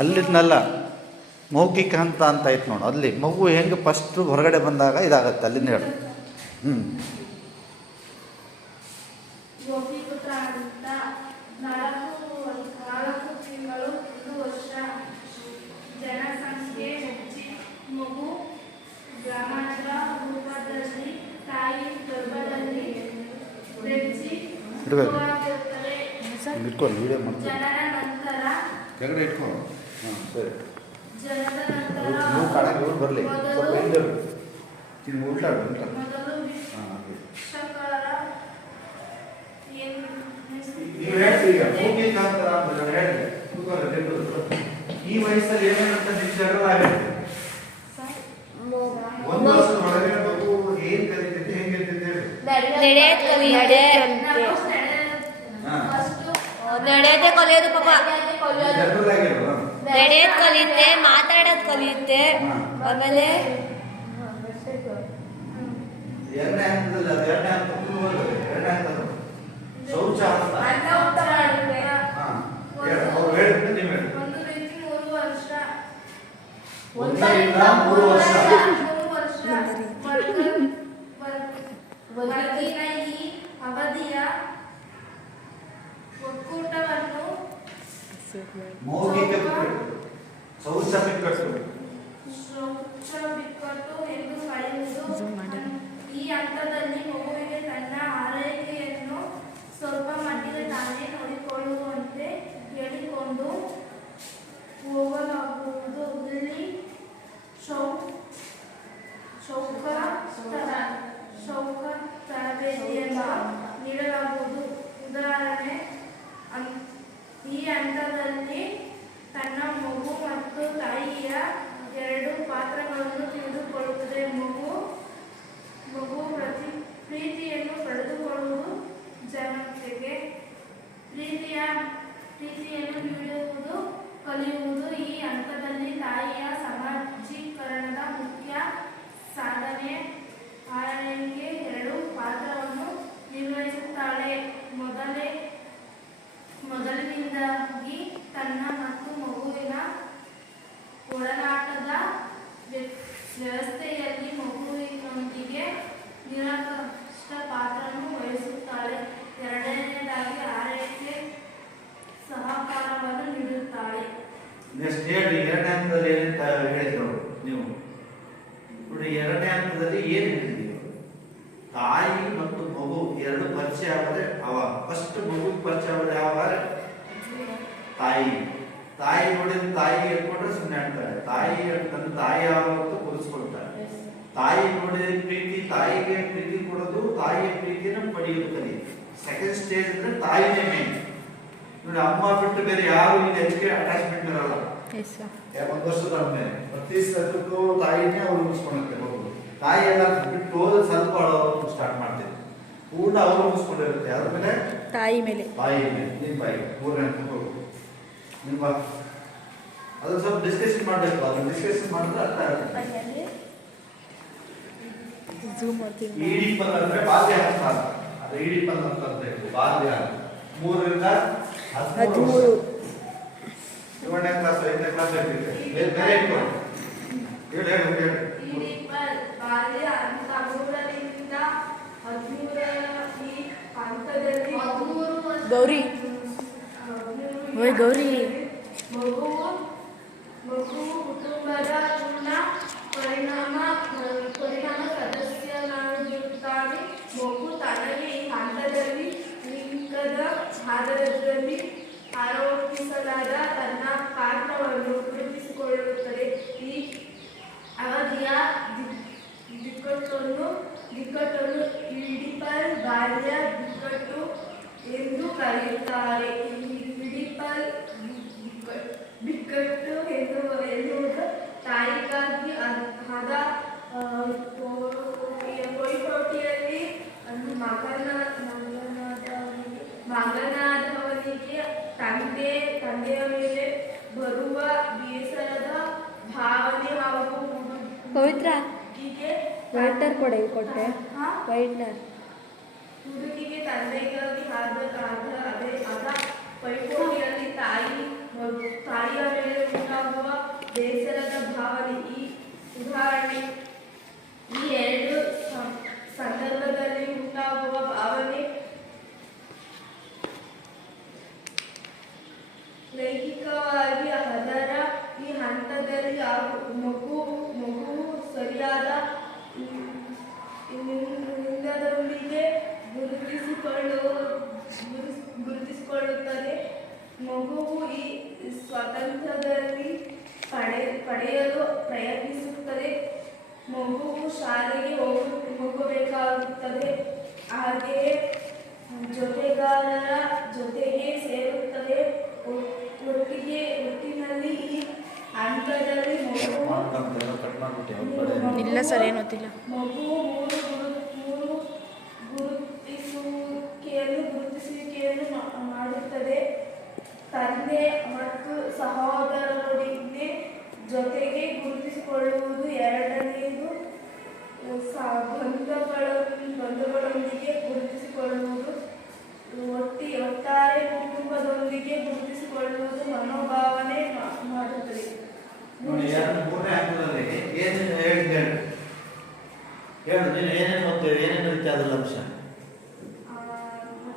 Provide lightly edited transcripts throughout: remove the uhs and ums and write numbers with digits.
ಅಲ್ಲಿದ್ನಲ್ಲ ಮೌಖಿಕ ಹಂತ ಅಂತ ಐತೆ ನೋಡು, ಅಲ್ಲಿ ಮಗು ಹೆಂಗೆ ಫಸ್ಟು ಹೊರಗಡೆ ಬಂದಾಗ ಇದಾಗತ್ತೆ, ಅಲ್ಲಿಂದ ಹೇಳು. ಮೌಖಿಕ ಹಂತ 4 ತಿಂಗಳು 1 ವರ್ಷ ಜನಸಂಖ್ಯೆ ಹೆಚ್ಚಿ ಮಗು ಗ್ರಾಮದ ರೂಪದಲ್ಲಿ ತಾಯಿ ಗರ್ಭದಲ್ಲಿ ಬೆಳೆಸಿ ಇರುತ್ತದೆ. ವಿಡಿಯೋ ಮಾಡ್ತೀನಿ. ಜನನ ನಂತರ ಕೆಳಗಡೆ ಇಟ್ಕೊ. ಹಾಂ ಸರಿ. ಜನನ ನಂತರ ನೀವು ಕಾಣಕ್ಕೆ ಇವ್ರು ಬರಲಿ, ಸ್ವಲ್ಪ ಹಿಂದೆ ಉಲ್ಟಾ ಮೊದಲು ಹಾಂ ಹಾಗೆ ಶಿಕ್ಷಕರ ನೀವು ಹೇಳ್ತೀವಿ ಮೌಖಿಕ ಅಂತರ ಅಂತ ಹೇಳಿ ಈ ವಯಸ್ಸಲ್ಲಿ ಏನೇನಂತ ಜಗಳ ಆಗುತ್ತೆ. ಒಂದು ವರ್ಷದೊಳಗೆ ಮಗು ಏನ್ ಕಲಿತೈತೆ ಹೆಂಗೆ ಕಲಿತೈತೆ ಹೇಳಿ. ನಡೆಯೋದು ಕಲಿಯುತ್ತೆ, ನಡೆಯೋದೇ ಕಲಿಯೋದು ಪಾಪ. ನಡೆಯೋದು ಕಲಿಯುತ್ತೆ, ಮಾತಾಡೋದು ಕಲಿಯುತ್ತೆ, ಆಮೇಲೆ ಎರಡನೇ ಹಂತದಲ್ಲಿ ಅದು ಎರಡನೇ ಹಂತ ಎರಡನೇ ಹಂತ ಶೌಚ ಅಂತ. ಅವ್ರು ಹೇಳಿದ್ರೆ ನೀವು ಹೇಳಿ. 1 ರಿಂದ 3 ವರ್ಷ ವರ್ಗಿನ ಈ ಅವಧಿಯ ಒಕ್ಕೂಟವನ್ನು ಮೌಖಿಕ ಶೌಚ ಬಿಕ್ಕಟ್ಟು ಎಂದು ಕರೆಯುವುದು. ಈ ಹಂತದಲ್ಲಿ ಮಗುವಿಗೆ ತನ್ನ ಆರೈಕೆಯನ್ನು ಸ್ವಲ್ಪ ಮಟ್ಟಿಗೆ ತಾನೇ ನೋಡಿಕೊಳ್ಳುವಂತೆ ಹೇಳಿಕೊಂಡು ಹೋಗಲಾಗುವುದು. ಇಲ್ಲಿ ಶೌಕ ತರಬೇತಿಯನ್ನು ನೀಡಲಾಗುವುದು. ಉದಾಹರಣೆ, ಈ ಹಂತದಲ್ಲಿ ತನ್ನ ಮಗು ಮತ್ತು ತಾಯಿಯ 2 ಪಾತ್ರಗಳನ್ನು ತಿಳಿದುಕೊಳ್ಳುತ್ತದೆ. ಮಗು ಪ್ರೀತಿಯನ್ನು ಪಡೆದುಕೊಳ್ಳುವುದು, ಜನತೆಗೆ ಪ್ರೀತಿಯನ್ನು ನೀಡುವುದು ಕಲಿಯುವುದು. ಈ ಹಂತದಲ್ಲಿ ತಾಯಿಯ ಸಮಾಜೀಕರಣದ ಮುಖ್ಯ ಸಾಧನೆ ಆರೈಕೆ 2 ಪಾತ್ರವನ್ನು ನಿರ್ವಹಿಸುತ್ತಾಳೆ. ಮೊದಲನೇದಾಗಿ ತನ್ನ ಮತ್ತು ಮಗುವಿನ ಒಡನಾಟದ ವ್ಯವಸ್ಥೆಯಲ್ಲಿ ಮಗುವಿನೊಂದಿಗೆ ನಿರಪೇಕ್ಷ ಪಾತ್ರವನ್ನು ವಹಿಸುತ್ತಾಳೆ. ಎರಡನೇದಾಗಿ ಆರೈಕೆ ಸಹಕಾರವನ್ನು ನೀಡುತ್ತಾಳೆ. ನೆಕ್ಸ್ಟ್ ಹೇಳಿ. ಎರಡನೇ ಹಂತದಲ್ಲಿ ಏನಂತ ಹೇಳಿದ್ರು ನೀವು ನೋಡಿ. ಎರಡನೇ ಹಂತದಲ್ಲಿ ಏನು ಹೇಳಿದ್ವಿ, ತಾಯಿ ಮತ್ತು ಮಗು 2 ಪರಿಚಯ ಆಗದೆ ಅವಾಗ ಫಸ್ಟ್ ಮಗು ಪರಿಚಯ ಆಗದೆ ಯಾವಾಗ ತಾಯಿ ನೋಡಿದ ತಾಯಿ ಹೇಳ್ಕೊಂಡ್ರೆ ಸುಮ್ಮನೆ ಆಗ್ತಾರೆ. ತನ್ನ ತಾಯಿ ಯಾವತ್ತೂ ಕೂರಿಸ್ಕೊಳ್ತಾರೆ. ತಾಯಿ ನೋಡಿದ ಪ್ರೀತಿ, ತಾಯಿಗೆ ಪ್ರೀತಿ ಕೊಡೋದು, ತಾಯಿಯ ಪ್ರೀತಿನ ಪಡೆಯೋದು ಕಲಿ. ಸೆಕೆಂಡ್ ಸ್ಟೇಜ್ ಅಂದ್ರೆ ತಾಯಿನೇ ಮೇನ್ ನೋಡಿ. ಅಮ್ಮ ಬಿಟ್ಟು ಬೇರೆ ಯಾರು ಇಲ್ಲಿ ಹೆಚ್ಚಿಗೆ ಅಟ್ಯಾಚ್ಮೆಂಟ್ ಇರಲ್ಲ. 1 ವರ್ಷದ ಮೇಲೆ ಪ್ರತಿ ಸತಕ್ಕೂ ತಾಯಿನೇ ಅವ್ರು ಮುಗಿಸ್ಕೊಂಡಿರ್ತಾರೆ. ಮಗು ತಾಯಿ ಎಲ್ಲ ಬಿಟ್ಟು ಸ್ವಲ್ಪ ಅಳೋದು ಸ್ಟಾರ್ಟ್ ಮಾಡ್ತೀವಿ. ಪೂರ್ಣ ಅವರು ಮುಗಿಸ್ಕೊಂಡಿರುತ್ತೆ. ಅದ್ರ ಮೇಲೆ ತಾಯಿ ಮೇಲೆ ನಿಮ್ಮ ಬಾಯಿ ಮೂರನೇ ನಿಮ್ಮ ಅದನ್ನ ಸ್ವಲ್ಪ ಡಿಸ್ಕಷನ್ ಮಾಡಬೇಕು. ಅದನ್ನ ಡಿಸ್ಕಷನ್ ಮಾಡಿದ್ರೆ ಅರ್ಥ ಆಗುತ್ತೆ. ಈಡಿಪಲ್ ಅಂದ್ರೆ ಬಾಲ್ಯ ಹಂತ. ಅದು ಈಡಿಪಲ್ ಅಂತ ಇರ್ಬೇಕು. ಬಾಲ್ಯ 3 ರಿಂದ 13 7ನೇ ಕ್ಲಾಸ್ 5ನೇ ಕ್ಲಾಸ್ ಇರ್ತಿದೆ. ಬೇರೆ ಇಟ್ಕೊಂಡು ಹೇಳಿ. ಈಡಿಪಲ್ ಬಾಲ್ಯ ಹಂತ 3 ರಿಂದ 13 ಈ ಹಂತದಲ್ಲಿ ಗೌರಿ ಮಗು ಕುಟುಂಬದ ಪೂರ್ಣ ಪರಿಣಾಮ ಸದಸ್ಯನಾಗಿರುತ್ತಾನೆ. ಮಗು ತನಗೆ ಈ ಹಂತದಲ್ಲಿ ಲಿಂಗದ ಆಧಾರದಲ್ಲಿ ಆರೋಪಿಸಲಾದ ತನ್ನ ಪಾತ್ರವನ್ನು ಗುರುತಿಸಿಕೊಳ್ಳುತ್ತದೆ. ಈ ಅವಧಿಯ ಬಿಕ್ಕಟ್ಟನ್ನು ಈಡಿಪಲ್ ಬಾಲ್ಯ ಬಿಕ್ಕಟ್ಟು ಎಂದು ಕರೆಯುತ್ತಾರೆ. ಬಿಕ್ಕಟ್ಟು ಎನ್ನುವುದು ತಾಯಿಗಾಗಿ ಆದ ಪೈಪೋಟಿಯಲ್ಲಿ ಮಗನಾದವನಿಗೆ ತಂದೆಯ ಮೇಲೆ ಬರುವ ಬೇಸರದ ಭಾವನೆ ಹಾಗೂ ಪವಿತ್ರ ಹುಡುಗಿಗೆ ತಂದೆಗಾಗಿ ಆದ ಪೈಪೋಟಿಯಲ್ಲಿ ತಾಯಿ ತಾಯಿಯ ಮೇಲೆ ಉಂಟಾಗುವ ಬೇಸರದ ಭಾವನೆ. ಉದಾಹರಣೆ, ಈ ಎರಡು ಸಂದರ್ಭದಲ್ಲಿ ಉಂಟಾಗುವ ಭಾವನೆ ಲೈಂಗಿಕವಾಗಿ ಅದರ ಈ ಹಂತದಲ್ಲಿ ಮಗುವು ಸರಿಯಾದ ಲಿಂಗದೊಂದಿಗೆ ಗುರುತಿಸಿಕೊಳ್ಳುತ್ತದೆ. ಮಗುವು ಈ ಸ್ವಾತಂತ್ರ್ಯದಲ್ಲಿ ಪಡೆಯಲು ಪ್ರಯತ್ನಿಸುತ್ತದೆ. ಮಗುವು ಶಾಲೆಗೆ ಹೋಗಬೇಕಾಗುತ್ತದೆ. ಹಾಗೆಯೇ ಜೊತೆಗಾರರ ಜೊತೆಗೆ ಸೇರುತ್ತದೆ. ಒಟ್ಟಿನಲ್ಲಿ ಈ ಹಂತದಲ್ಲಿ ಇಲ್ಲ ಸರ್, ಏನು ಗೊತ್ತಿಲ್ಲ. ಮಗುವು ಮೂರು ಗುರುತಿಸುವಿಕೆಯನ್ನು ಮಾಡುತ್ತದೆ. ತಂದೆ ಮತ್ತು ಸಹೋದರರೊಂದಿಗೆ ಜೊತೆಗೆ ಗುರುತಿಸಿಕೊಳ್ಳುವುದು. ಎರಡನೆಯದು ಬಂಧುಗಳೊಂದಿಗೆ ಗುರುತಿಸಿಕೊಳ್ಳುವುದು. ಒಟ್ಟಾರೆ ಕುಟುಂಬದೊಂದಿಗೆ ಗುರುತಿಸಿಕೊಳ್ಳುವುದು ಮನೋಭಾವನೆ ಮಾಡುತ್ತದೆ. ನೋಡಿ, ಮೂರನೇ ಹಂತದಲ್ಲಿ ಏನೇನು ಹೇಳು ನೀನು ಏನೇನು ಓದ್ತೇವೆ, ಏನೇನು ಇರುತ್ತೆ ಅದಲ್ಲ ಅಂಶ.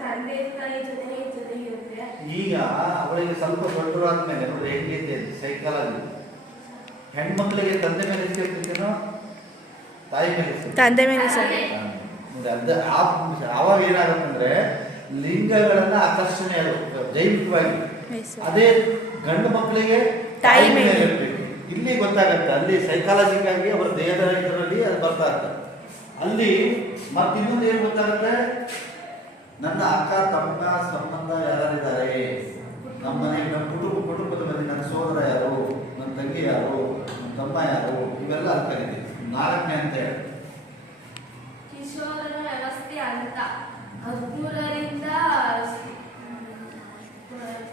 ತಂದೆ ತಾಯಿ ಜೊತೆಗೆ ಇರುತ್ತೆ. ಈಗ ಅವರಿಗೆ ಸ್ವಲ್ಪ ದೊಡ್ಡರಾದ್ಮೇಲೆ ನೋಡಿ ಹೆಂಗಿದೆ ಸೈಕಾಲಜಿ. ಹೆಣ್ಮಕ್ಳಿಗೆ ತಂದೆ ಮೇಲೆ ಇರ್ತಿರ್ತೀನೋ ತಾಯಿ ಮೇಲೆ ತಂದೆ ಮೇಲೆ ಸರ್. ಆವಾಗ ಏನಾಗುತ್ತಂದ್ರೆ ಲಿಂಗಗಳನ್ನ ಆಕರ್ಷಣೆ ಜೈವಿಕವಾಗಿ. ಅದೇ ಗಂಡು ಮಕ್ಕಳಿಗೆ ತಾಯಿ ಮೇಲೆ ಇರಬೇಕು. ಇಲ್ಲಿ ಗೊತ್ತಾಗತ್ತೆ, ಅಲ್ಲಿ ಸೈಕಾಲಜಿಗಾಗಿ ಅವರ ದೇಹದ ಇದರಲ್ಲಿ ಅದು ಬರ್ತಾ ಇರ್ತದೆ. ಅಲ್ಲಿ ಮತ್ತೆ ಇನ್ನೊಂದು ಏನು ಗೊತ್ತಾಗುತ್ತೆ, ನನ್ನ ಅಕ್ಕ ತಮ್ಮ ಸಂಬಂಧ ಯಾರಿದ್ದಾರೆ, ನಮ್ಮ ಮನೆ, ನಮ್ಮ ಕುಟುಂಬದ ಮೇಲೆ ನನ್ನ ಸೋದರ ಯಾರು, ನನ್ನ ತಂಗಿ ಯಾರು, ನನ್ನ ತಮ್ಮ ಯಾರು, ಇವೆಲ್ಲ ಅಲ್ಲಿ ಕರೀತೀವಿ. 4ನೇ ಅಂತ ಹೇಳಿ ಕಿಶೋರನ ವ್ಯವಸ್ಥೆ ಅಂತ 13ರಿಂದ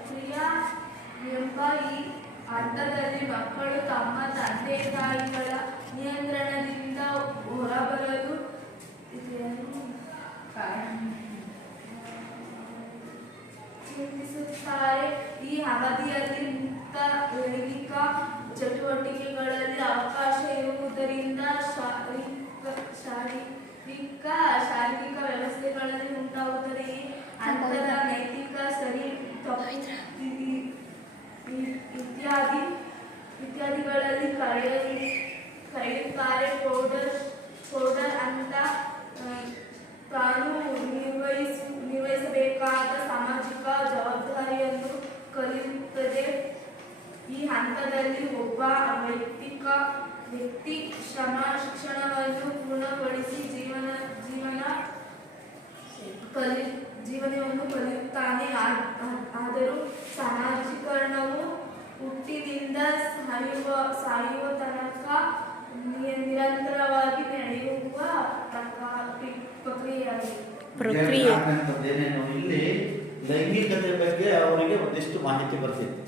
ಕ್ರಿಯಾ ಎಂಬ ಈ ಹಂತದಲ್ಲಿ ಮಕ್ಕಳು ತಮ್ಮ ತಂದೆ ತಾಯಿಗಳ ನಿಯಂತ್ರಣದಿಂದ ಹೊರಬರಲು ಚಿಂತಿಸುತ್ತಾರೆ. ಈ ಅವಧಿಯಲ್ಲಿ ಮುಕ್ತ ಲೈಂಗಿಕ ಚಟುವಟಿಕೆಗಳಲ್ಲಿ ಅವಕಾಶ ಇರುವುದರಿಂದ ಶಾರೀರಿಕ ವ್ಯವಸ್ಥೆಗಳಲ್ಲಿ ಉಂಟಾಗುತ್ತದೆ. ಈ ಹಂತದ ನೈತಿಕ ಸರಿ ಇತ್ಯಾದಿಗಳಲ್ಲಿ ಕರೆಯುತ್ತಾರೆ. ಪೌಡರ್ ಅಂತ ತಾನು ನಿರ್ವಹಿಸಬೇಕಾದ ಸಾಮಾಜಿಕ ಜವಾಬ್ದಾರಿಯನ್ನು ಕಲಿಯುತ್ತದೆ. ಈ ಹಂತದಲ್ಲಿ ಒಬ್ಬ ವ್ಯಕ್ತಿ ಶಿಕ್ಷಣವನ್ನು ಪೂರ್ಣಗೊಳಿಸಿ ಜೀವನವನ್ನು ಕಲಿಯುತ್ತಾನೆ. ಆದರೂ ಸಾಮಾಜೀಕರಣವು ಹುಟ್ಟಿನಿಂದ ಸಾಯುವ ತನಕ ನಿರಂತರವಾಗಿ ನಡೆಯುವ ಪ್ರಕ್ರಿಯೆ. ಇಲ್ಲಿ ಲೈಂಗಿಕತೆ ಬಗ್ಗೆ ಅವರಿಗೆ ಒಂದಿಷ್ಟು ಮಾಹಿತಿ ಬರ್ತಿತ್ತು.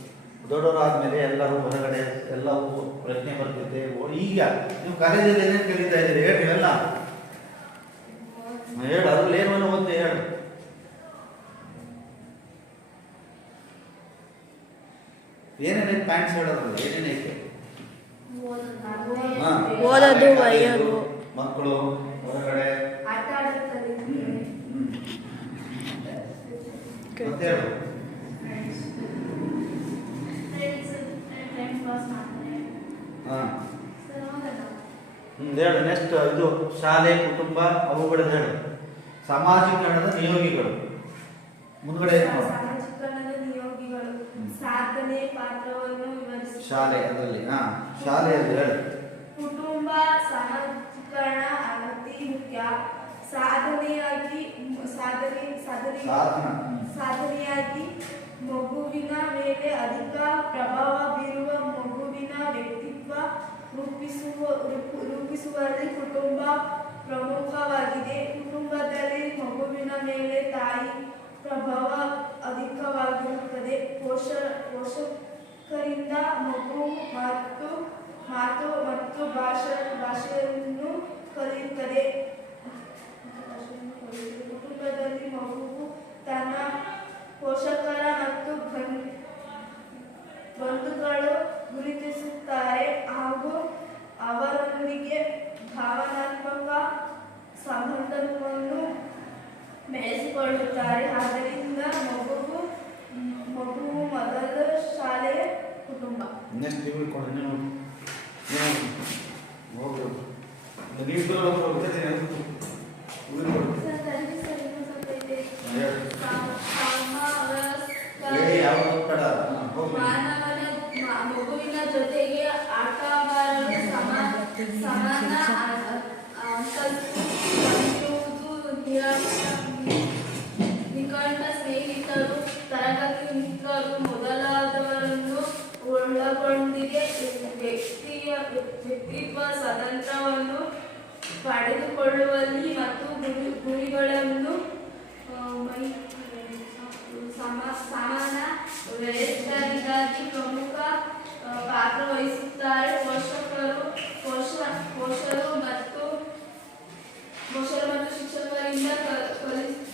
ದೊಡ್ಡವರಾದ್ಮೇಲೆ ಎಲ್ಲರೂ ಹೊರಗಡೆ ಎಲ್ಲವೂ ಪ್ರಶ್ನೆ ಬರ್ತಿದ್ದೆ. ಈಗ ನೀವು ಕಾಲೇಜಲ್ಲಿ ಏನೇನು ಕಲಿತಾ ಇದ್ದೀರಿ ಹೇಳಿ, ನೀವೆಲ್ಲ ಹೇಳು, ಅದ್ರಲ್ಲಿ ಏನು ಓದ್ತೆ ಹೇಳು. ಏನೇನೈತೆ ಪ್ಯಾಂಟ್ಸ್ ಹೇಳೋದ್ರಲ್ಲ, ಏನೇನೈತೆ? ಓದೋದು, ಬರೆಯೋದು, ಮಕ್ಕಳು ಹೊರಗಡೆ ಆಟ ಆಡುತ್ತದೆ. ಮತ್ತೆ ಹೇಳು. ಹೇಳು ನೆಕ್ಸ್ಟ್. ಇದು ಶಾಲೆ, ಕುಟುಂಬ, ಅವುಗಳದ್ದು ಹೇಳು. ಸಮಾಜೀಕರಣದ ನಿಯೋಗಿಗಳು ಮುಂದ್ಗಡೆ ಸಮಾಜೀಕರಣದ ನಿಯೋಗಿಗಳು ಸಾಧನೆ ಪಾತ್ರವನ್ನು ವಿವರಿಸಿ. ಶಾಲೆ ಅದರಲ್ಲಿ ಶಾಲೆಯಲ್ಲಿ ಹೇಳು. ಕುಟುಂಬ ಸಮಾಜೀಕರಣ ಅತಿ ಮುಖ್ಯ. ಸಾಧನೆಯಾಗಿ ಮಗುವಿನ ಮೇಲೆ ಅಧಿಕ ಪ್ರಭಾವ ಬೀರುವ ಮಗುವಿನ ವ್ಯಕ್ತಿತ್ವ ರೂಪಿಸುವಲ್ಲಿ ಕುಟುಂಬ ಪ್ರಮುಖವಾಗಿದೆ. ಕುಟುಂಬದಲ್ಲಿ ಮಗುವಿನ ಮೇಲೆ ತಾಯಿ ಪ್ರಭಾವ ಅಧಿಕವಾಗಿರುತ್ತದೆ. ಪೋಷಕರಿಂದ ಮಗು ಮಾತು ಮತ್ತು ಭಾಷೆಯನ್ನು ಕಲಿಯುತ್ತದೆ. ಕುಟುಂಬದಲ್ಲಿ ಮಗುವು ತನ್ನ ಪೋಷಕರ ಮತ್ತು ಬೆಳೆಸಿಕೊಳ್ಳುತ್ತಾರೆ. ಆದ್ದರಿಂದ ಮಗುವು ಮೊದಲ ಶಾಲೆ ಕುಟುಂಬ. ನೆಕ್ಸ್ಟ್ ನೀವು ಕೊಡಿ ನೀವು ಹೋಗ್ರಿ ನೀವು ಮಗುವಿನ ಜೊತೆಗೆ ಆಟಗಾರರು ಸಮಾನ ಅಂತಸ್ತು ಹೊಂದಿರುವುದು ನಿಕಟ ಸ್ನೇಹಿತರು, ತರಗತಿ ಮಿತ್ರರು ಮೊದಲಾದವರನ್ನು ಒಳಗೊಂಡಿದೆ. ವ್ಯಕ್ತಿತ್ವ ಸ್ವಾತಂತ್ರ್ಯವನ್ನು ಪಡೆದುಕೊಳ್ಳುವಲ್ಲಿ ಮತ್ತು ಗುರಿಗಳನ್ನು ಸಮಾನ ವಯಸ್ಕರಿಗಾಗಿ ಪ್ರಮುಖ ಪಾತ್ರ ವಹಿಸುತ್ತಾರೆ. ಪೋಷಕರು ಮತ್ತು ಶಿಕ್ಷಕರಿಂದ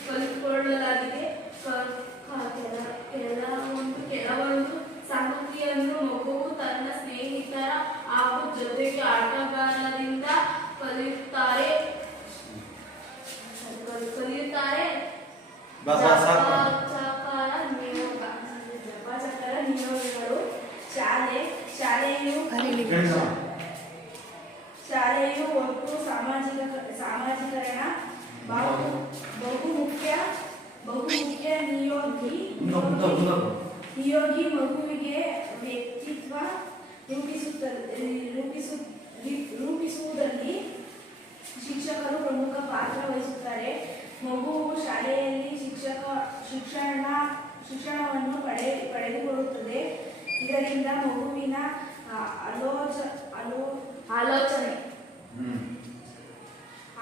ಕಲಿತುಕೊಳ್ಳಲಾಗಿದೆ. ಕೆಲವೊಂದು ಸಂಗತಿಯನ್ನು ಮಗುವು ತನ್ನ ಸ್ನೇಹಿತರ ಹಾಗೂ ಜೊತೆಗೆ ಆಟಗಾರರಿಂದ ಕಲಿಯುತ್ತಾರೆ. ನಿಯೋಗಗಳು. ಶಾಲೆಯು ಒಟ್ಟು ಸಾಮಾಜಿಕರಣ ಬಹುಮುಖ್ಯ ನಿಯೋಗಿ ಮಗುವಿಗೆ ವ್ಯಕ್ತಿತ್ವ ರೂಪಿಸುವುದರಲ್ಲಿ ಶಿಕ್ಷಕರು ಪ್ರಮುಖ ಪಾತ್ರ ವಹಿಸುತ್ತಾರೆ. ಮಗುವು ಶಾಲೆಯಲ್ಲಿ ಶಿಕ್ಷಣವನ್ನು ಪಡೆದುಕೊಳ್ಳುತ್ತದೆ. ಇದರಿಂದ ಮಗುವಿನ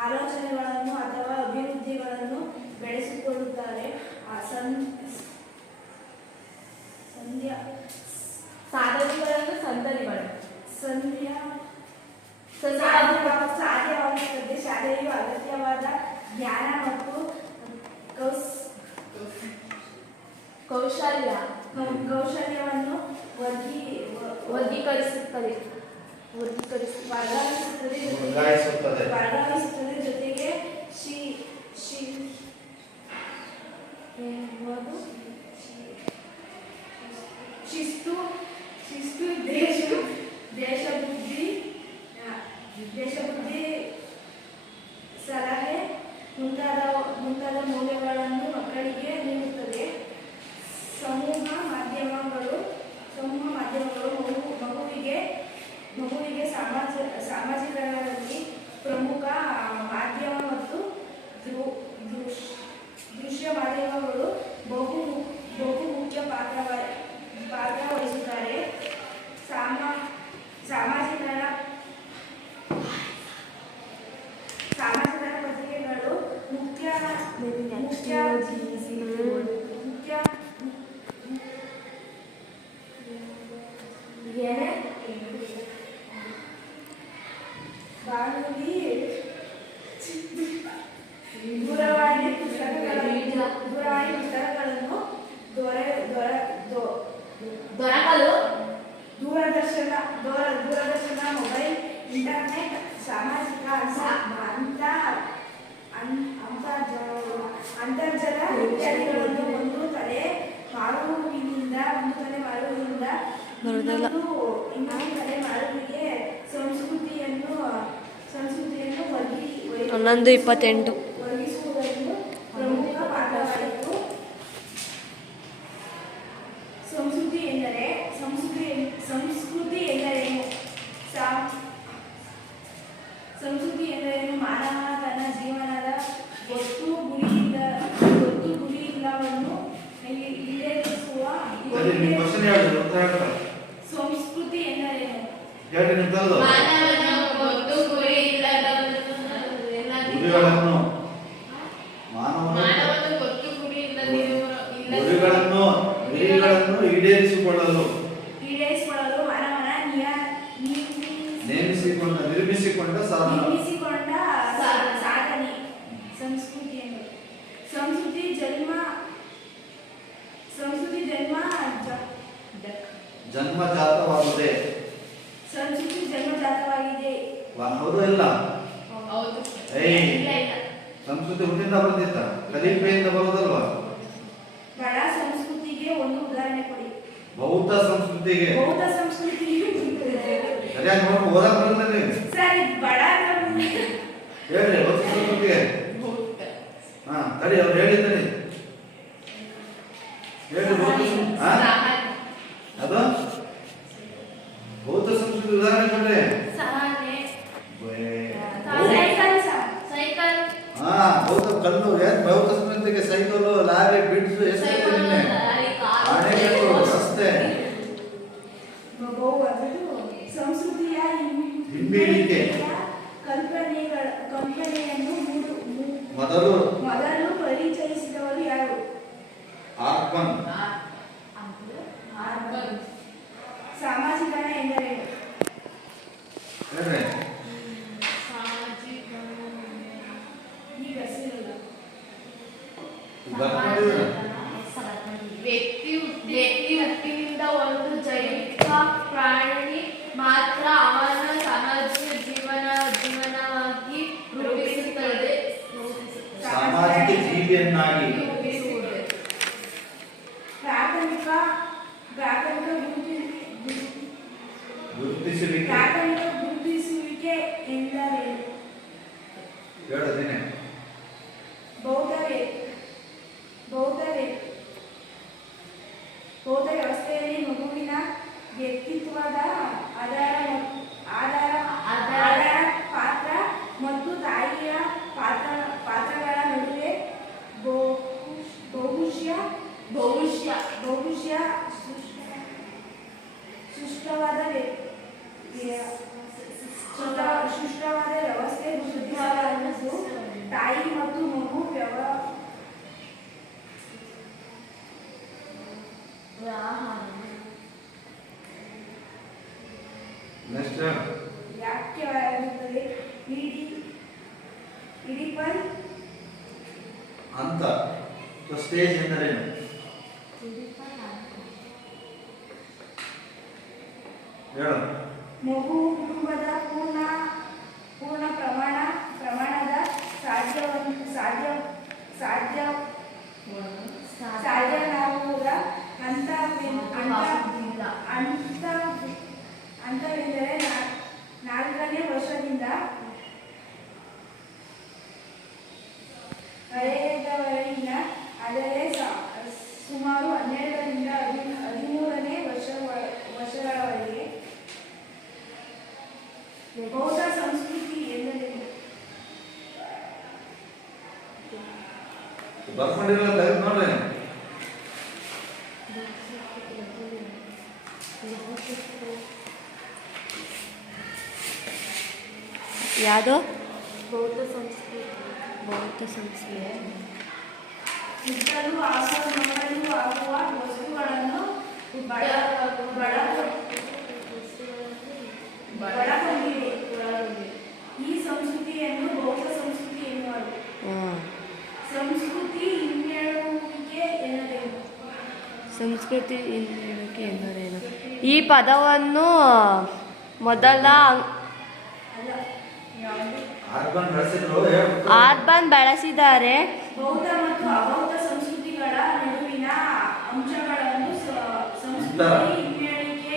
ಆಲೋಚನೆಗಳನ್ನು ಅಥವಾ ಅಭಿವೃದ್ಧಿಗಳನ್ನು ಬೆಳೆಸಿಕೊಳ್ಳುತ್ತಾರೆ. ಸಾಧ್ಯವಾಗುತ್ತದೆ. ಶಾಲೆಯು ಅಗತ್ಯವಾದ ಜ್ಞಾನ ಮತ್ತು ಕೌಶಲ್ಯವನ್ನು ವರ್ಗಾಯಿಸುತ್ತದೆ. ಜೊತೆಗೆ ಶಿಸ್ತು, ದೇಶಬುದ್ಧಿ, ಸಲಹೆ ಮುಂತಾದ ಮೌಲ್ಯಗಳನ್ನು ಮಕ್ಕಳಿಗೆ ನೀಡುತ್ತದೆ. ಸಮೂಹ ಮಾಧ್ಯಮಗಳು ಮಗುವಿಗೆ ಸಾಮಾಜಿಕರಣದಲ್ಲಿ ಪ್ರಮುಖ ಮಾಧ್ಯಮ ಮತ್ತು ದೃಶ್ಯ ಮಾಧ್ಯಮಗಳು ಬಹುಮುಖ್ಯ ಪಾತ್ರ ವಹಿಸುತ್ತಾರೆ. ಸಾಮಾಜಿಕರಣ ಪತ್ರಿಕೆಗಳು ಮುಖ್ಯ ಬಾನುಲಿ, ದೂರವಾಣಿ ಪುಸ್ತಕಗಳನ್ನು ದೂರದರ್ಶನ, ಮೊಬೈಲ್, ಇಂಟರ್ನೆಟ್, ಸಾಮಾಜಿಕ ಅಂತರ್ಜಾಲ ಇತ್ಯಾದಿಗಳನ್ನು ಒಂದು ತಲೆ ಮಾರುವಿನಿಂದ ಇನ್ನೊಂದು ತಲೆ ಮಾರುವಿಗೆ ಸಂಸ್ಕೃತಿಯನ್ನು 11:28 ಒದಗಿಸುವುದನ್ನು ಪ್ರಮುಖ ಪಾತ್ರವಾಯಿತು. ಸಂಸ್ಕೃತಿ ಎಂದರೇನು? ಸಂಸ್ಕೃತಿ ಎಂದರೇನು? ಮಾನವ ತನ್ನ ಜೀವನದ ಗೊತ್ತು ಗುರಿಯಿಲ್ಲವನ್ನು ಈಡೇರಿಸುವ. ಸಂಸ್ಕೃತಿ ಎಂದರೇನು? ಈಡೇರಿಸಿಕೊಳ್ಳಲು ಮಾನವನ ನಿರ್ಮಿಸಿಕೊಂಡ ಸಾಧನೆ ಸಂಸ್ಕೃತಿ. ಸಂಸ್ಕೃತಿ ಜನ್ಮಜಾತವಾಗಿದೆ. ಸಂಸ್ಕೃತಿ ಜನ್ಮಜಾತವಾಗಿದೆ. ಹೌದು ಇಲ್ಲ? ಸಂಸ್ಕೃತಿ ಹುಟ್ಟಿಂದ ಬಂದಿತ್ತ ಕಲಿಪೆಯಿಂದ ಬರೋದಲ್ವಾ? ಬಡ ಸಂಸ್ಕೃತಿಗೆ ಒಂದು ಉದಾಹರಣೆ ಕೊಡಿ. ಬೌದ್ಧ ಸಂಸ್ಕೃತಿಗೆ. ಬೌದ್ಧ ಸಂಸ್ಕೃತಿಗೆ ಸರಿಯಾಗಿ ನೋಡಿ ಓದಕ್ ಬರಲ್ಲ ನೀವು. ಸರಿ ಬಡ ಹೇಳ್ರಿ ಬೌದ್ಧ ಸಂಸ್ಕೃತಿಗೆ. ಹಾ ತಡಿ ಅವ್ರು ಹೇಳಿದ್ದಾರೆ ಹೇಳ್ರಿ ಬೌದ್ಧ ಅದು ಬೌದ್ಧ ಸಂಸ್ಕೃತಿ ಉದಾಹರಣೆ ಕೊಡ್ರಿ. ಹಾ ಬೌದ್ಧ ಕಲ್ಲು ಬೌದ್ಧ ಸಂಸ್ಕೃತಿಗೆ ಸೈಕಲ್ ಲಾರಿ ಬಿಡ್ಸು ಎಷ್ಟು ಆನೆಗಳು ರಸ್ತೆ ಸಂಸ್ಕೃತಿಯ ಹಿಂಬೀಳಿಕೆ ಕಲ್ಪನೆಯನ್ನು ಮೊದಲು ಪರಿಚಯಿಸಿದವರು ಯಾರು? ಆರ್ಬನ್. ಸಾಮಾಜಿಕರಣ ಎಂದರೇನು? ಹೇಳ್ರಿ. ವ್ಯಕ್ತಿ ಹುಟ್ಟಿನಿಂದ ಒಂದು ಜೈವಿಕ ಪ್ರಾಣಿ ಮಾತ್ರ ಅವನ ಸಹಜ ಜೀವನವಾಗಿ ರೂಪಿಸುತ್ತದೆ. ಸಾಮಾಜಿಕ ಜೀವಿಯನ್ನಾಗಿ ಪ್ರಾಥಮಿಕ ಗುರುತಿಸುವಿಕೆ ಎಂದರೇನು? ಹೇಳೋದೇನೆ ಬೌದ್ಧ ವ್ಯವಸ್ಥೆಯಲ್ಲಿ ಮಗುವಿನ ವ್ಯಕ್ತಿತ್ವದ ಆಧಾರ ಪಾತ್ರ ಮತ್ತು ತಾಯಿಯ ಪಾತ್ರಗಳ ನಡುವೆ ಬಹುಶಃ ಸುಷ್ಟವಾದ ವ್ಯವಸ್ಥೆ ಗುರುತಿಸಲಾಗಿದ್ದು ತಾಯಿ ಮತ್ತು ಮಗು ವ್ಯಾಖ್ಯಾನವಾಗಿರುತ್ತದೆ. ಇಡಿಪಲ್ ಅಂತ ಸ್ಟೇಜ್ ಎಂದರೇನು? ಹೇಳು. ಮಗು ಕುಟುಂಬದ ಪೂರ್ಣ ಪ್ರಮಾಣದ ಸಾಧ್ಯನಾಗುವುದ ಹಂತವೆಂದರೆ 4ನೇ ವರ್ಷದಿಂದ ಹಳೆಯದವರೆಗಿನ, ಆದರೆ ಸುಮಾರು 12ರಿಂದ 13ನೇ ವರ್ಷಗಳವರೆಗೆ. ಬೌದ್ಧ ಸಂಸ್ಕೃತಿ ಎಂದರೇನು? ಬರ್ಕೊಂಡಿರಲ್ಲ ತೆಗೆದು ನೋಡ್ರಿ. ಯಾವುದು? ಬೌದ್ಧ ಸಂಸ್ಕೃತಿ ಮುಟ್ಟಲು ಹಾಗೂ ನೋಡಲು ಆಗುವ ವಸ್ತುಗಳನ್ನು ಬಳಕೊಂಡಿವೆ. ಈ ಸಂಸ್ಕೃತಿಯನ್ನು ಬೌದ್ಧ ಸಂಸ್ಕೃತಿ ಎನ್ನುವರು. ಸಂಸ್ಕೃತಿ ಹಿನ್ನೆಲೆಯುವಿಕೆ ಎಂದರೇನು? ಈ ಪದವನ್ನು ಮೊದಲ ಆರ್ಬನ್ ಬಳಸಿದ್ದಾರೆ. ಬೌದ್ಧ ಮತ್ತು ಅಬೌದ್ಧ ಸಂಸ್ಕೃತಿಗಳ ನಡುವಿನ ಅಂಶಗಳನ್ನು ಸಂಸ್ಕೃತಿ ಹಿನ್ನೆಲೆಯುವಿಕೆ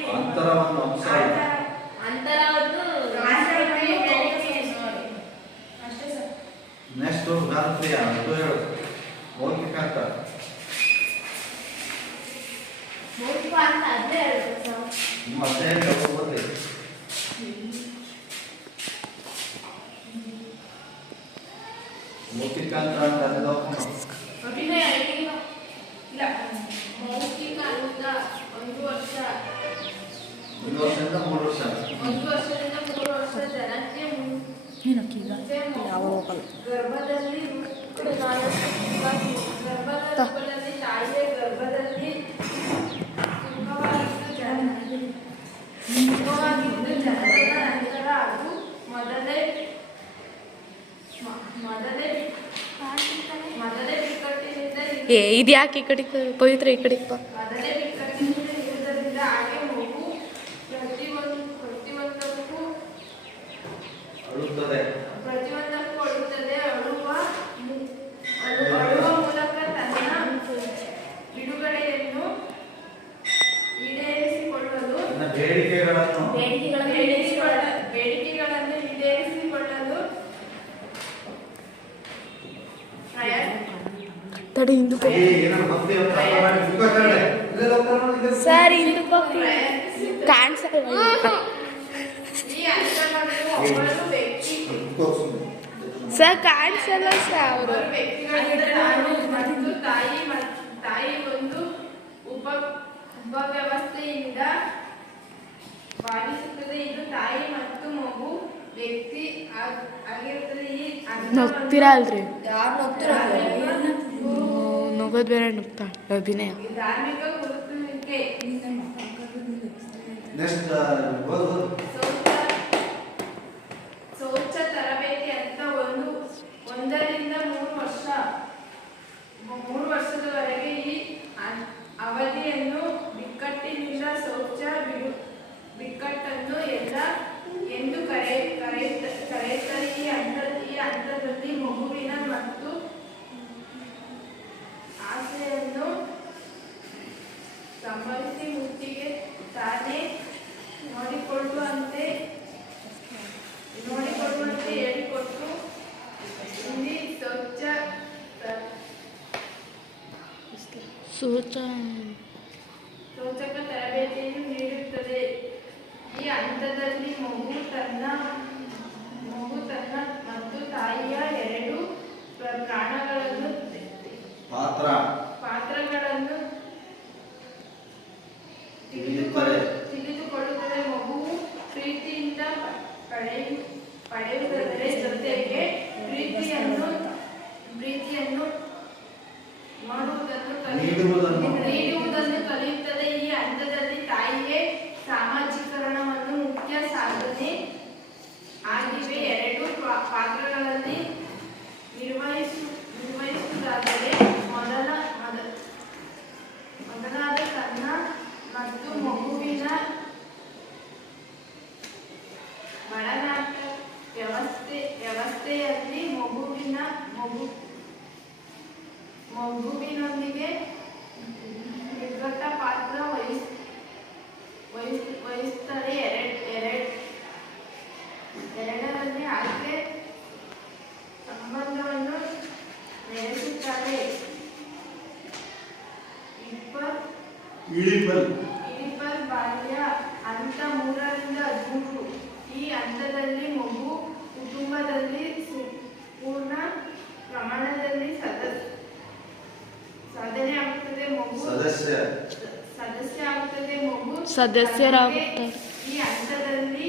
ಅಷ್ಟೇ ಸರ್. ನೆಕ್ಸ್ಟ್ ಗಾನಪ್ರಿಯ ಮೌಖಿಕ ಅಂತ ಮತ್ತೆ ಓದ್ರಿ. ಮೌಖಿಕ ಅಂತ ಅಭಿನಯ ಇಲ್ಲ. ಮೌಖಿಕ ಅಂತ 1 ವರ್ಷದಿಂದ 3 ವರ್ಷ ಜನಕ್ಕೆ ಗರ್ಭದಲ್ಲಿ ತಾಯಿಯ ಗರ್ಭದಲ್ಲಿ ಜನನದ ನಂತರ ಅದು ಮೊದಲೇ ಇದು ಯಾಕೆ ಈ ಕಡೆ ಪವಿತ್ರ ಈ ಕಡೆ ಮೊದಲೇ ಬಿಕ್ಕಟ್ಟಿನಿಂದ ಇರುವುದರಿಂದ ಹಾಗೆ ಮಗು ಪ್ರತಿಯೊಂದಕ್ಕೂ ಅಳುತ್ತದೆ. ಅಳುವ ಕಡೆ ಹಿಂದೂ ಏ ಏನೋ ಭಕ್ತಿ ಅಂತ ಅರ್ಥ ಮಾಡಿ ಮುಖ ಕಡೆ ಇಲ್ಲೇ ಹೋಗ್ತಾರೆ ನೋಡಿ, ಇಲ್ಲೇ ಸರ್ ಹಿಂದೂ ಪಕ್ಕ ಪ್ರಯತ್ನಿಸುತ್ತದೆ. ಕಾಣಿಸಲ್ಲ ಈ ಹಂತವನ್ನು ಒಬ್ಬರು ವ್ಯಕ್ತಿ ತೋರ್ಸು. ಸರ್ ಕಾಣಿಸಲ್ಲ ಸರ್ ಅವರು ಒಬ್ಬರು ವ್ಯಕ್ತಿಗಳಿಂದ ಮತ್ತು ತಾಯಿ ಒಂದು ಉಪವ್ಯವಸ್ಥೆಯಿಂದ ಭಾವಿಸುತ್ತದೆ. ಇದು ತಾಯಿ ಮತ್ತು ಮಗು ವ್ಯಕ್ತಿ ಆಗಿರುತ್ತದೆ. ಈ ನಗ್ತೀರಾ ಅಲ್ರಿ ಯಾರು ಹೋಗ್ತಿರೋ ನಗೋದು ಬೇರೆ ನಗ್ತಾಳೆ ಅಭಿನಯ ಧಾರ್ಮಿಕ ಗುರುತುವಿಕೆ ನೆಕ್ಸ್ಟ್ ಓದು. ಶೌಚ ತರಬೇತಿ ಅಂತ 1 ರಿಂದ 3 ವರ್ಷದವರೆಗೆ ಈ ಅವಧಿಯನ್ನು ಬಿಕ್ಕಟ್ಟಿನಿಂದ ಶೌಚ ಬಿಕ್ಕಟ್ಟನ್ನು ಎಂದು ಕರೆಯುತ್ತಾರೆ. ಈ ಹಂತದಲ್ಲಿ ಮಗುವಿನ ಮತ್ತು ಆಸೆಯನ್ನು ಸಂಭವಿಸಿ ಮುಟ್ಟಿಗೆ ತಾನೇ ನೋಡಿಕೊಳ್ಳುವಂತೆ ಹೇಳಿಕೊಟ್ಟು ಇಲ್ಲಿ ಶೌಚಕ ತರಬೇತಿಯನ್ನು ನೀಡುತ್ತದೆ. ಈ ಹಂತದಲ್ಲಿ ಮಗು ತನ್ನ ಮತ್ತು ತಾಯಿಯ ಎರಡು ಪ್ರಾಣಗಳನ್ನು ಪಾತ್ರಗಳನ್ನು ತಿಳಿದುಕೊಳ್ಳುತ್ತದೆ. ಮಗುವು ಪ್ರೀತಿಯಿಂದ ಪಡೆಯುವುದರ ಜೊತೆಗೆ ಪ್ರೀತಿಯನ್ನು ನೀಡುವುದನ್ನು ಕಲಿಯುತ್ತದೆ. ಈ ಹಂತದಲ್ಲಿ ತಾಯಿಯೇ ಸಾಮಾಜೀಕರಣವನ್ನು ಮುಖ್ಯ ಸಾಧನೆ ಆಗಿವೆ. ಎರಡು ಪಾತ್ರಗಳಲ್ಲಿ ನಿರ್ವಹಿಸುವುದಾದರೆ ಮೊದಲಾದ ತನ್ನ ಮತ್ತು ಮಗುವಿನ ಬಳನಾಟ ವ್ಯವಸ್ಥೆಯಲ್ಲಿ ಮಗುವಿನೊಂದಿಗೆ ನಿರ್ಗತ ಪಾತ್ರ ವಹಿಸುತ್ತದೆ. ಎರಡರಲ್ಲಿ ಆಕೆ ಸಂಬಂಧವನ್ನು ನಡೆಸುತ್ತಾರೆ. ಇಳಿಪಲ್ ಬಾಲ್ಯ ಹಂತ 3 ರಿಂದ 13. ಈ ಹಂತದಲ್ಲಿ ಮಗು ಕುಟುಂಬದಲ್ಲಿ ಪೂರ್ಣ ಪ್ರಮಾಣದಲ್ಲಿ ಸಾಧನೆ ಆಗುತ್ತದೆ. ಮಗು ಸದಸ್ಯ ಆಗುತ್ತದೆ. ಮಗು ಸದಸ್ಯರಾಗುತ್ತಾರೆ. ಈ ಹಂತದಲ್ಲಿ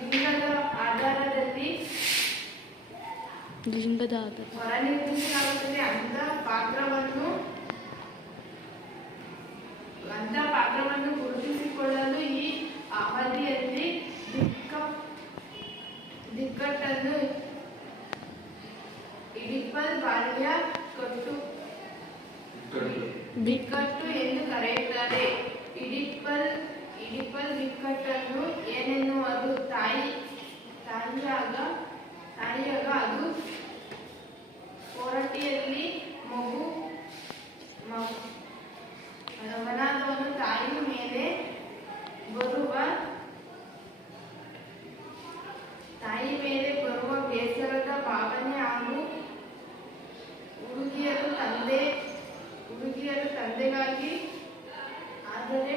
ಲಿಂಗದ ಆಧಾರದಲ್ಲಿ ಹೊರನಿರ್ಮಿಸಲಾಗುತ್ತದೆ. ಅಂತ ಪಾತ್ರವನ್ನು ಗುರುತಿಸಿಕೊಳ್ಳಲು ಈ ಅವಧಿಯಲ್ಲಿ ಬಿಕ್ಕಟ್ಟನ್ನು ಇಳಿಪಲ್ ಬಾಲ್ಯ ಬಿಕ್ಕಟ್ಟು ಎಂದು ಕರೆಯುತ್ತಾರೆ. ಇಳಿಪಲ್ ಬಿಕ್ಕಟ್ಟನ್ನು ಏನೆನ್ನುವರು? ತಾಯಿಯಾಗ ಅದು ಹೊರಟಿಯಲ್ಲಿ ಮಗನಾದವನು ತಾಯಿ ಮೇಲೆ ಬರುವ ಬೇಸರದ ಭಾವನೆ ಹಾಗೂ ಹುಡುಗಿಯರು ತಂದೆಗಾಗಿ ಆದರೆ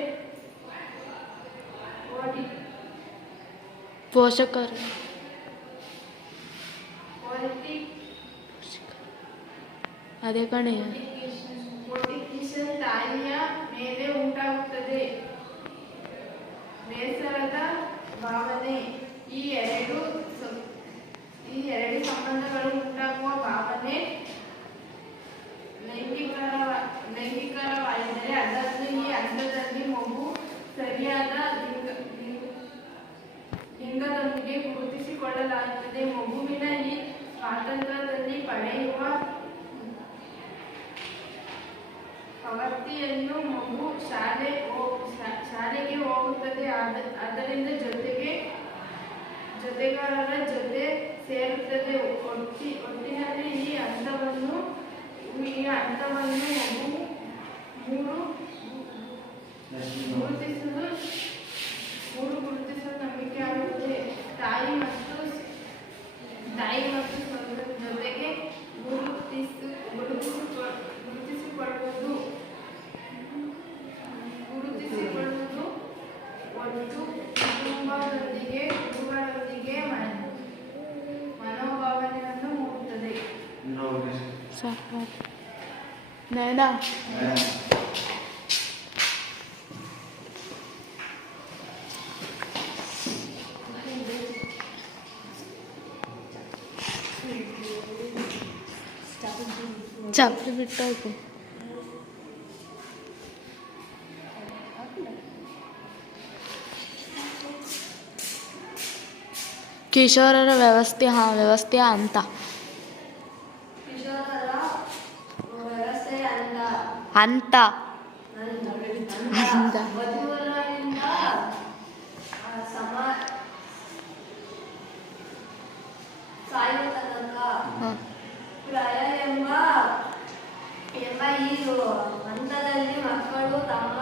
ಪೋಷಕರು ಅದೇ ಕಣೆ ತಾಯಿಯ ಮೇಲೆ ಉಂಟಾಗುತ್ತದೆ ಬೇಸರದ ಭಾವನೆ. ಈ ಎರಡು ಸಂಬಂಧಗಳು ಉಂಟಾಗುವ ಭಾವನೆ ಲೈಂಗಿಕರವಾಗಿದ್ದರೆ ಅದನ್ನು ಈ ಹಂತದಲ್ಲಿ ಮಗು ಸರಿಯಾದ ಲಿಂಗದೊಂದಿಗೆ ಗುರುತಿಸಿಕೊಳ್ಳಲಾಗುತ್ತದೆ. ಮಗುವಿನ ಈ ಸ್ವಾತಂತ್ರ್ಯದಲ್ಲಿ ಪಡೆಯುವ ಪ್ರವೃತ್ತಿಯನ್ನು ಮಗು ಶಾಲೆಗೆ ಹೋಗುತ್ತದೆ. ಅದರಿಂದ ಜೊತೆಗಾರರ ಜೊತೆ ಸೇರುತ್ತದೆ. ಒಟ್ಟಿನಲ್ಲಿ ಈ ಹಂತವನ್ನು ಮಗು ಗುರುತಿಸಲು ನಂಬಿಕೆ ಆಗುತ್ತದೆ. ತಾಯಿ ಮತ್ತು ಜೊತೆಗೆ ಗುರುತಿಸುವ ನಯನ ಚಪ್ಪಲಿ ಬಿಟ್ಟಾಯ್ತು. ಕಿಶೋರರ ವ್ಯವಸ್ಥೆ ಅಂತ ಕಿಶೋರರ ವ್ಯವಸ್ಥೆ ಅಂತ ವಧುವರರಿಂದ ಸಾಯುವ ತನಕ ಪ್ರಾಯ ಎಂಬ ಈ ಹಂತದಲ್ಲಿ ಮಕ್ಕಳು ತಮ್ಮ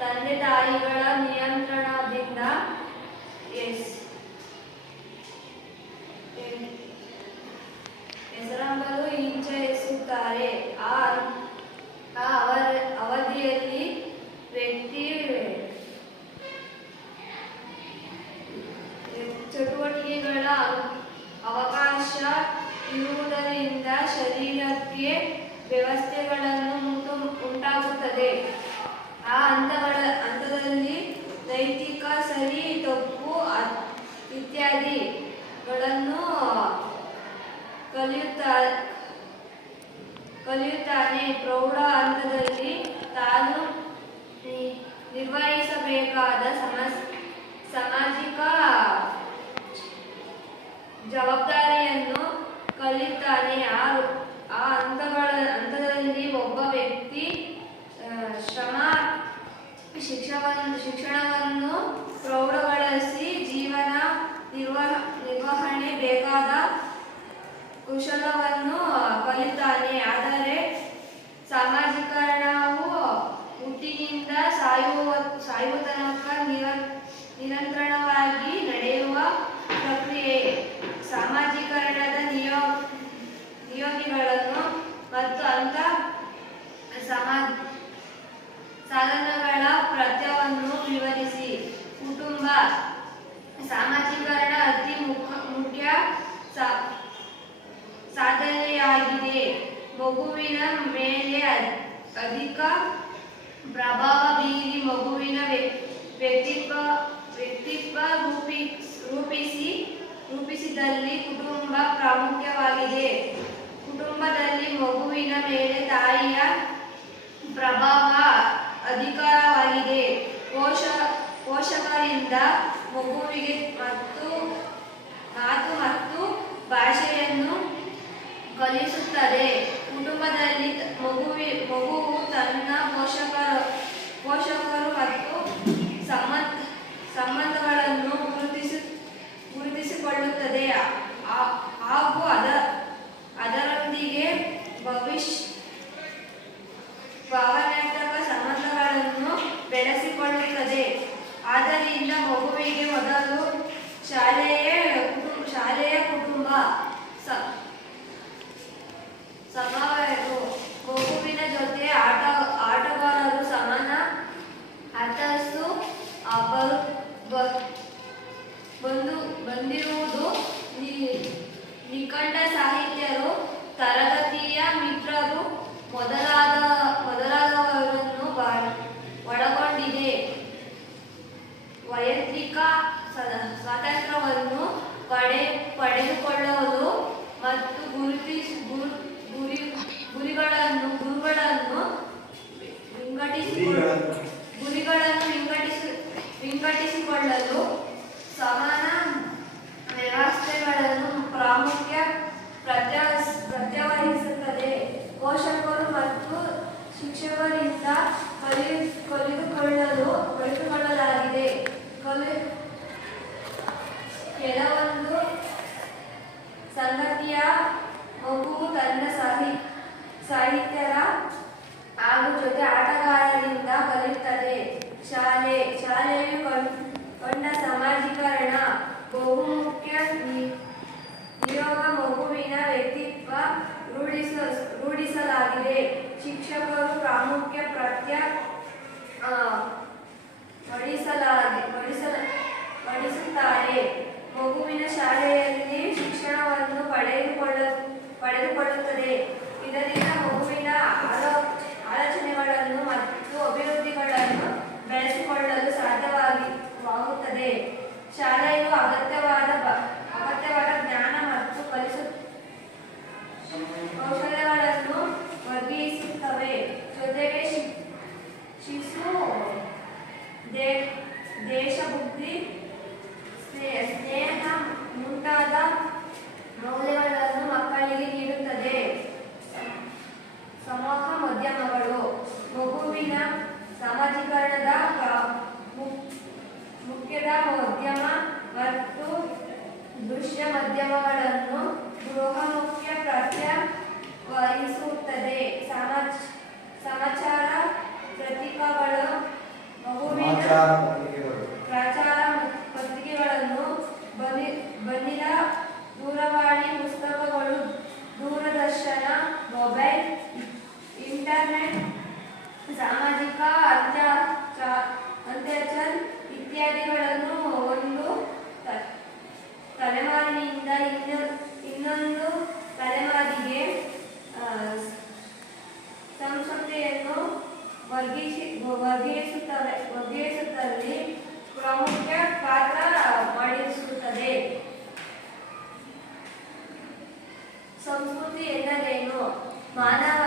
ತಂದೆ ತಾಯಿಗಳ ನಿಯಂತ್ರಣದಿಂದ ಹೆಸರಂಬಲು ಇಚ್ಛಿಸುತ್ತಾರೆ. ಆ ಅವಧಿಯಲ್ಲಿ ವ್ಯಕ್ತಿ ಚಟುವಟಿಕೆಗಳ ಅವಕಾಶ ಇರುವುದರಿಂದ ಶರೀರಕ್ಕೆ ವ್ಯವಸ್ಥೆಗಳನ್ನು ಉಂಟಾಗುತ್ತದೆ. ಆ ಹಂತದಲ್ಲಿ ನೈತಿಕ ಸರಿ ತಪ್ಪು ಇತ್ಯಾದಿಗಳನ್ನು ಕಲಿಯುತ್ತಾನೆ. ಪ್ರೌಢ ಹಂತದಲ್ಲಿ ತಾನು ನಿರ್ವಹಿಸಬೇಕಾದ ಸಾಮಾಜಿಕ ಜವಾಬ್ದಾರಿಯನ್ನು ಕಲಿಯುತ್ತಾನೆ. ಆ ಹಂತದಲ್ಲಿ ಒಬ್ಬ ವ್ಯಕ್ತಿ ಶಿಕ್ಷಣವನ್ನು ಪ್ರೌಢಗೊಳಿಸಿ ಜೀವನ ನಿರ್ವಹಣೆ ಬೇಕಾದ ಕುಶಲವನ್ನು ಕಲಿತಾನೆ. ಆದರೆ ಸಾಮಾಜೀಕರಣವು ಹುಟ್ಟಿನಿಂದ ಸಾಯುವ ತನಕ ನಿರಂತರವಾಗಿ ನಡೆಯುವ ಪ್ರಕ್ರಿಯೆ. ಸಾಮಾಜೀಕರಣದ ನಿಯೋಗಿಗಳನ್ನು ಮತ್ತು ಅಂತ ಸಾಧನಗಳ ಪ್ರತ್ಯವನ್ನು ವಿವರಿಸಿ. ಕುಟುಂಬ ಸಾಮಾಜೀಕರಣ ಅತಿ ಮುಖ್ಯ ಸಾಧನೆಯಾಗಿದೆ. ಮಗುವಿನ ಮೇಲೆ ಅಧಿಕ ಪ್ರಭಾವ ಬೀರಿ ಮಗುವಿನ ವ್ಯಕ್ತಿತ್ವ ರೂಪಿಸಿದಲ್ಲಿ ಕುಟುಂಬ ಪ್ರಾಮುಖ್ಯವಾಗಿದೆ. ಕುಟುಂಬದಲ್ಲಿ ಮಗುವಿನ ಮೇಲೆ ತಾಯಿಯ ಪ್ರಭಾವ ಅಧಿಕವಾಗಿದೆ. ಪೋಷಕರಿಂದ ಮಗುವಿಗೆ ಮಾತು ಮತ್ತು ಭಾಷೆಯನ್ನು ಕಲಿಸುತ್ತದೆ. ಕುಟುಂಬದಲ್ಲಿ ಮಗುವು ತನ್ನ ಪೋಷಕರು ಮತ್ತು ಸಂಬಂಧಗಳನ್ನು ಗುರುತಿಸಿಕೊಳ್ಳುತ್ತದೆ ಹಾಗೂ ಅದರೊಂದಿಗೆ ಭಾವನಾತ್ಮಕ ಸಂಬಂಧಗಳನ್ನು ಬೆಳೆಸಿಕೊಳ್ಳುತ್ತದೆ. ಆದ್ದರಿಂದ ಮಗುವಿಗೆ ಮೊದಲು ಶಾಲೆಯ ಕುಟುಂಬ ಸಮವಯಸ್ಸು ಮಗುವಿನ ಜೊತೆ ಆಟಗಾರರು ಸಮಾನ ಅರ್ಥಸ್ಸು ಬಂದಿರುವುದು ನಿಕಟ ಸಾಹಿತ್ಯರು ತರಗತಿಯ ಮಿತ್ರರು ಮೊದಲಾದವರನ್ನು ಒಳಗೊಂಡಿದೆ. ವೈಯಕ್ತಿಕ ಸ್ವಾತಂತ್ರ್ಯವನ್ನು ಪಡೆದುಕೊಳ್ಳಲು ಮತ್ತು ಗುರಿಗಳನ್ನು ವಿಂಗಡಿಸಿಕೊಳ್ಳಲು ಸಮಾನ ವ್ಯವಸ್ಥೆಗಳನ್ನು ಪ್ರಾಮುಖ್ಯ ಪ್ರತ್ಯವಹಿಸುತ್ತದೆ. ಪೋಷಕರು ಮತ್ತು ಶಿಕ್ಷಕರಿಂದ ಕಲಿತುಕೊಳ್ಳಲಾಗಿದೆ. ಕೆಲವೊಂದು ಸಂಗತಿಯ ಮಗುವು ತನ್ನ ಸಾಹಿತ್ಯರ ಹಾಗೂ ಜೊತೆ ಆಟಗಾರರಿಂದ ಕಲಿಯುತ್ತದೆ. ಶಾಲೆಯು ಕಂಡ ಸಾಮಾಜೀಕರಣ ಬಹುಮುಖ್ಯ ನಿಯೋಗ ಮಗುವಿನ ವ್ಯಕ್ತಿತ್ವ ರೂಢಿಸಲಾಗಿದೆ. ಶಿಕ್ಷಕರು ಪ್ರಾಮುಖ್ಯ ವಹಿಸುತ್ತಾರೆ. ಮಗುವಿನ ಶಾಲೆಯಲ್ಲಿ ಶಿಕ್ಷಣವನ್ನು ಪಡೆದುಕೊಳ್ಳುತ್ತದೆ. ಇದರಿಂದ ಮಗುವಿನ ಕೌಶಲ್ಯಗಳನ್ನು ಮತ್ತು ಅಭಿವೃದ್ಧಿಗಳನ್ನು ಬೆಳೆಸಿಕೊಳ್ಳಲು ಸಾಧ್ಯವಾಗುತ್ತದೆ. ಶಾಲೆಯು ಅಗತ್ಯವಾದ ಜ್ಞಾನ ಮತ್ತು ಕೌಶಲ್ಯಗಳನ್ನು ಒದಗಿಸುತ್ತವೆ. ಜೊತೆಗೆ ಶಿಶು ದೇಶಬುದ್ಧಿ, ಸ್ನೇಹ ಮುಂತಾದ ಮೌಲ್ಯಗಳನ್ನು ಮಕ್ಕಳಿಗೆ ನೀಡುತ್ತದೆ. ಸಮೂಹ ಮಾಧ್ಯಮಗಳು ಮಗುವಿನ ಸಾಮಾಜೀಕರಣದ ಮುಖ್ಯದ ಮಾಧ್ಯಮ ಮತ್ತು ದೃಶ್ಯ ಮಾಧ್ಯಮಗಳನ್ನು ಗೃಹಮುಖ್ಯ ಪಾತ್ರ ವಹಿಸುತ್ತದೆ. ಸಮಾಚಾರ ಪತ್ರಿಕೆಗಳು ಮಗುವಿನ ಪ್ರಚಾರ ಪತ್ರಿಕೆಗಳನ್ನು ಬಂದಿದ ದೂರವಾಣಿ, ಪುಸ್ತಕಗಳು, ದೂರದರ್ಶನ, ಮೊಬೈಲ್, ಇಂಟರ್ನೆಟ್, ಸಾಮಾಜಿಕ ಅಂತರ್ಜಾಲ ಇತ್ಯಾದಿಗಳನ್ನು ಒಂದು ತಲೆಮಾರಿನಿಂದ ಇನ್ನೊಂದು ತಲೆಮಾರಿಗೆ ಸಂಸ್ಕೃತಿಯನ್ನು ವರ್ಧಿಸುತ್ತಲ್ಲಿ ಪ್ರಮುಖ ಪಾತ್ರ ವಹಿಸುತ್ತದೆ. ಸಂಸ್ಕೃತಿ ಎಂದರೇನು? ಮಾನವ